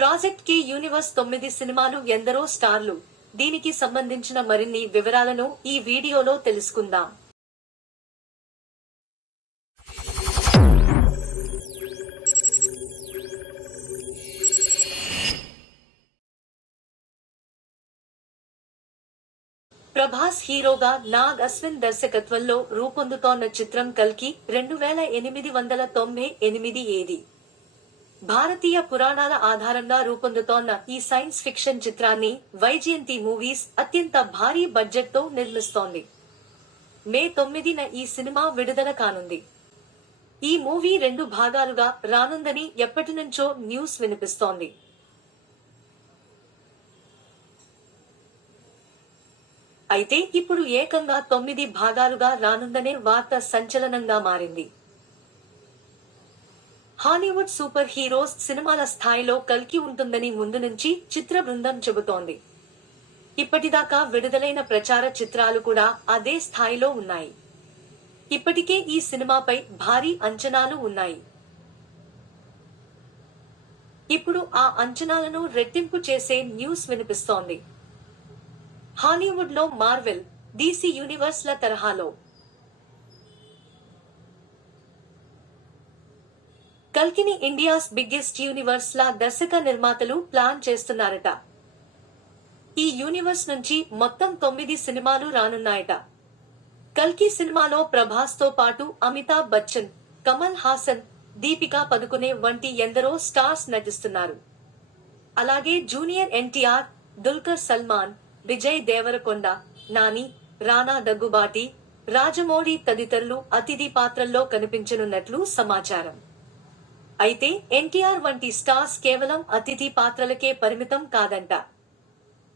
Project కి universe 9 సినిమాలు ఎందరో స్టార్లు. దీనికి సంబంధించిన మరిన్ని వివరాలను ఈ వీడియోలో తెలుసుకుందాం. ప్రభాస్ హీరోగా నాగ్ అశ్విన్ దర్శకత్వంలో రూపొందుతోన్న చిత్రం కల్కి 2898 ఏది. భారతీయ పురాణాల ఆధారంగా రూపొందుతోన్న ఈ సైన్స్ ఫిక్షన్ చిత్రాన్ని వైజయంతి మూవీస్ అత్యంత భారీ బడ్జెట్ తో నిర్మిస్తోంది. మే 9న ఈ సినిమా విడుదల కానుంది. ఈ మూవీ 2 భాగాలుగా రానుందని ఎప్పటినుంచో న్యూస్ వినిపిస్తోంది. అయితే ఇప్పుడు ఏకంగా 9 భాగాలుగా రానుందనే వార్త సంచలనంగా మారింది. హాలీవుడ్ సూపర్ హీరోస్ సినిమాల స్థాయిలో కల్కి ఉంటుందని ముందు నుంచి చిత్ర బృందం చెబుతోంది. ఇప్పటిదాకా విడుదలైన ప్రచార చిత్రాలు కూడా అదే స్థాయిలో ఉన్నాయి. ఇప్పటికే ఈ సినిమాపై భారీ అంచనాలు ఉన్నాయి. ఇప్పుడు ఆ అంచనాలను రెట్టింపు చేసే న్యూస్ వినిపిస్తోంది. హాలీవుడ్ లో మార్వెల్, డీసీ యూనివర్స్ ల తరహాలో కల్కిని ఇండియాస్ బిగ్గెస్ట్ యూనివర్స్ లా దర్శక నిర్మాతలు ప్లాన్ చేస్తున్నారట. ఈ యూనివర్స్ నుంచి మొత్తం 9 సినిమాలు రానున్నాయట. కల్కి సినిమాలో ప్రభాస్ తో పాటు అమితాబ్ బచ్చన్, కమల్ హాసన్, దీపికా పదుకునే వంటి ఎందరో స్టార్స్ నటిస్తున్నారు. అలాగే జూనియర్ ఎన్టీఆర్, దుల్కర్ సల్మాన్, విజయ్ దేవరకొండ, నాని, రానా దగ్గుబాటి, రాజమౌళి తదితరులు అతిథి పాత్రల్లో కనిపించనున్నట్లు సమాచారం. అయితే ఎన్టీఆర్ వంటి స్టార్స్ కేవలం అతిథి పాత్రలకే పరిమితం కాదంట.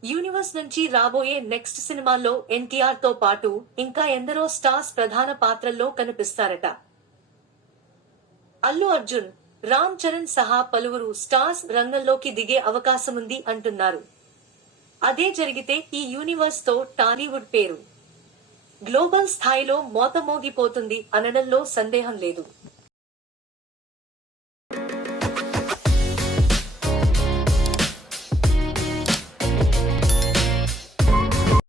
యూనివర్స్ నుంచి రాబోయే నెక్స్ట్ సినిమాల్లో ఎన్టీఆర్ తో పాటు ఇంకా ఎందరో స్టార్స్ ప్రధాన పాత్రల్లో కనిపిస్తారట. అల్లు అర్జున్, రామ్ చరణ్ సహా పలువురు స్టార్స్ రంగంలోకి దిగే అవకాశముంది అంటున్నారు. అదే జరిగితే ఈ యూనివర్స్ తో టాలీవుడ్ పేరు గ్లోబల్ స్థాయిలో మోతమోగిపోతుంది అనడంలో సందేహం లేదు.